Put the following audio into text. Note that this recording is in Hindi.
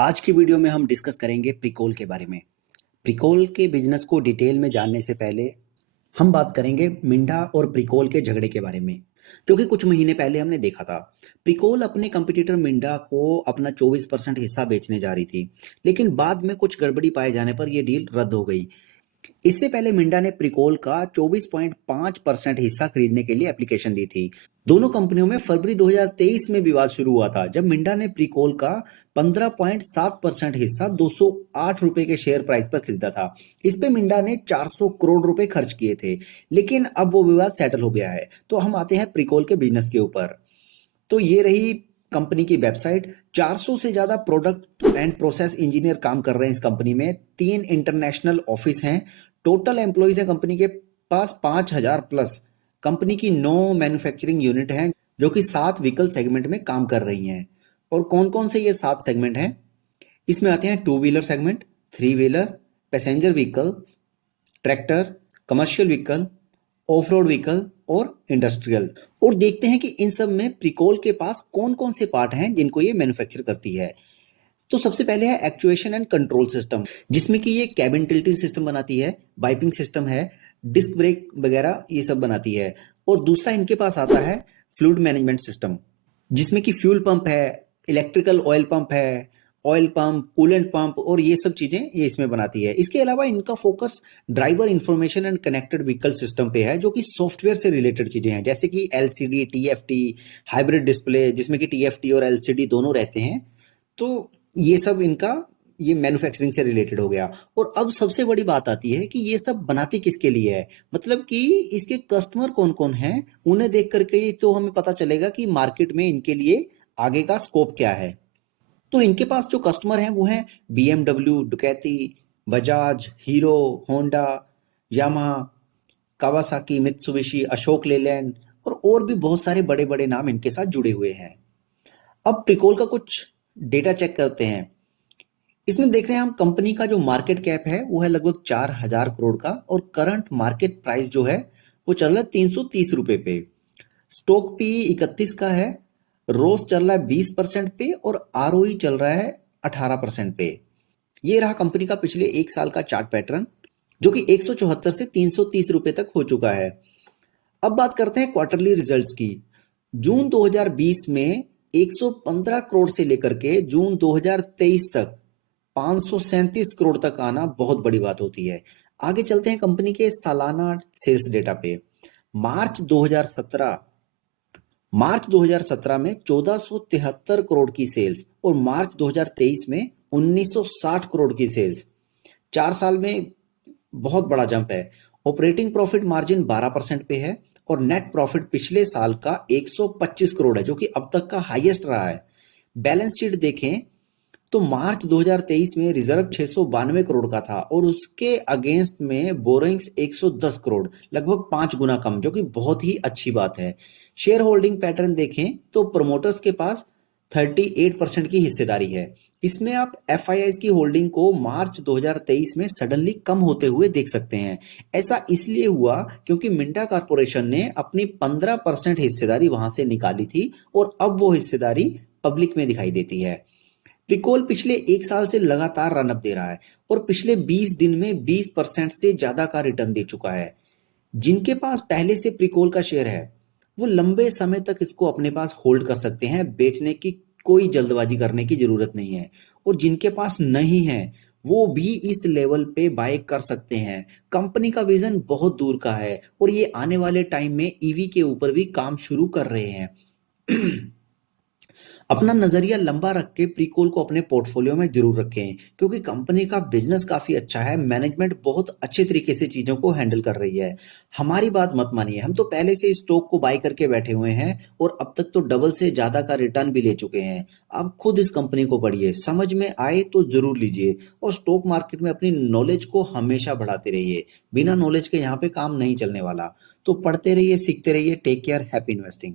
आज की वीडियो में हम डिस्कस करेंगे प्रिकोल के बारे में। प्रिकोल के बिजनेस को डिटेल में जानने से पहले हम बात करेंगे मिंडा और प्रिकोल के झगड़े के बारे में, जो कि कुछ महीने पहले हमने देखा था। प्रिकोल अपने कंपटीटर मिंडा को अपना 24% हिस्सा बेचने जा रही थी, लेकिन बाद में कुछ गड़बड़ी पाए जाने पर यह डील रद्द हो गई। इससे पहले मिंडा ने प्रिकोल का 24.5% हिस्सा खरीदने के लिए एप्लीकेशन दी थी। दोनों कंपनियों में फरवरी 2023 में विवाद शुरू हुआ था, जब मिंडा ने प्रिकोल का 15.7% हिस्सा 208 रुपए के शेयर प्राइस पर खरीदा था। इस पे मिंडा ने 400 करोड़ रुपए खर्च किए थे, लेकिन अब वो विवाद सेटल हो गया है। तो हम आते हैं प्रिकोल के बिजनेस के ऊपर। तो ये रही कंपनी की वेबसाइट। 400 से ज्यादा प्रोडक्ट एंड प्रोसेस इंजीनियर काम कर रहे हैं इस कंपनी में। 3 इंटरनेशनल ऑफिस हैं। टोटल एम्प्लॉइज है कंपनी के पास 5000 प्लस। कंपनी की 9 मैन्युफैक्चरिंग यूनिट हैं, जो कि 7 व्हीकल सेगमेंट में काम कर रही हैं। और कौन कौन से ये 7 सेगमेंट हैं? इसमें आते हैं 2 wheeler segment, 3 wheeler, passenger vehicle, tractor, commercial vehicle, of road vehicle और इंडस्ट्रियल। और देखते हैं कि इन सब में प्रिकोल के पास कौन कौन से पार्ट हैं जिनको ये मैन्युफैक्चर करती है। तो सबसे पहले है एक्चुएशन एंड कंट्रोल सिस्टम, जिसमें कि ये कैबिन टिल्टिंग सिस्टम बनाती है, वाइपिंग सिस्टम है, डिस्क ब्रेक वगैरह ये सब बनाती है। और दूसरा इनके पास आता है फ्लूइड मैनेजमेंट सिस्टम, जिसमें कि फ्यूल पंप है, इलेक्ट्रिकल ऑयल पंप है, ऑयल पंप, कूलेंट पंप और ये सब चीजें ये इसमें बनाती है। इसके अलावा इनका focus driver information and connected vehicle system पे है, जो कि सॉफ्टवेयर से रिलेटेड चीजें हैं, जैसे कि एलसीडी, टीएफटी, हाइब्रिड डिस्प्ले, जिसमें कि टीएफटी और एलसीडी दोनों रहते हैं। तो ये सब इनका ये मैन्युफैक्चरिंग से रिलेटेड हो गया। और अब सबसे बड़ी बात आती है कि ये सब बनाती किसके लिए है, मतलब कि इसके कस्टमर कौन कौन हैं। उन्हें देख करके ही तो हमें पता चलेगा कि मार्केट में इनके लिए आगे का स्कोप क्या है। तो इनके पास जो कस्टमर हैं वो हैं BMW, Ducati, Bajaj, Hero, Honda, Yamaha, Kawasaki, Mitsubishi, Ashok Leyland और भी बहुत सारे बड़े बड़े नाम इनके साथ जुड़े हुए हैं। अब प्रिकोल का कुछ डेटा चेक करते हैं। इसमें देख रहे हैं हम कंपनी का जो मार्केट कैप है वो है लगभग 4000 करोड़ का, और करंट मार्केट प्राइस जो है वो चल रहा है 330 रुपए पे। स्टॉक पी 31 का है, रोस चल रहा है 20% पे और आरओई चल रहा है 18% पे। ये रहा कंपनी का पिछले 1 साल का चार्ट पैटर्न, जो कि 174 से 330 रुपए तक हो चुका है। अब बात करते हैं क्वार्टरली रिजल्ट्स की। जून 2020 में 115 करोड़ से लेकर के जून 2023 तक 537 करोड़ तक आना बहुत बड़ी बात होती है। आगे चलते हैं कंपनी के सालाना सेल्स डेटा पे। मार्च 2017 मार्च 2017 में 1473 करोड़ की सेल्स और मार्च 2023 में 1960 करोड़ की सेल्स। 4 साल में बहुत बड़ा जंप है। ऑपरेटिंग प्रॉफिट मार्जिन 12% पे है और नेट प्रॉफिट पिछले साल का 125 करोड़ है, जो कि अब तक का हाईएस्ट रहा है। बैलेंस शीट देखें तो मार्च 2023 में रिजर्व 692 करोड़ का था और उसके अगेंस्ट में बोरोइंग्स 110 करोड़, लगभग 5 गुना कम, जो कि बहुत ही अच्छी बात है। शेयर होल्डिंग पैटर्न देखें तो प्रमोटर्स के पास 38% की हिस्सेदारी है। इसमें आप एफआईआई की होल्डिंग को मार्च 2023 में सडनली कम होते हुए देख सकते हैं। ऐसा इसलिए हुआ क्योंकि मिंडा कॉर्पोरेशन ने अपनी 15% हिस्सेदारी वहां से निकाली थी और अब वो हिस्सेदारी पब्लिक में दिखाई देती है। प्रिकोल पिछले 1 साल से लगातार रनअप दे रहा है और पिछले 20 दिन में 20% से ज्यादा का रिटर्न दे चुका है। जिनके पास पहले से प्रिकोल का शेयर है वो लंबे समय तक इसको अपने पास होल्ड कर सकते हैं। बेचने की कोई जल्दबाजी करने की जरूरत नहीं है। और जिनके पास नहीं है वो भी इस लेवल पे बाय कर सकते हैं। कंपनी का विजन बहुत दूर का है और ये आने वाले टाइम में ईवी के ऊपर भी काम शुरू कर रहे हैं। अपना नजरिया लंबा रख के प्रीकोल को अपने पोर्टफोलियो में जरूर रखें, क्योंकि कंपनी का बिजनेस काफी अच्छा है। मैनेजमेंट बहुत अच्छे तरीके से चीजों को हैंडल कर रही है। हमारी बात मत मानिए, हम तो पहले से स्टॉक को बाय करके बैठे हुए हैं और अब तक तो डबल से ज्यादा का रिटर्न भी ले चुके हैं। आप खुद इस कंपनी को पढ़िए, समझ में आए तो जरूर लीजिए और स्टॉक मार्केट में अपनी नॉलेज को हमेशा बढ़ाते रहिए। बिना नॉलेज के यहाँ पे काम नहीं चलने वाला। तो पढ़ते रहिए, सीखते रहिए। Take care, happy investing.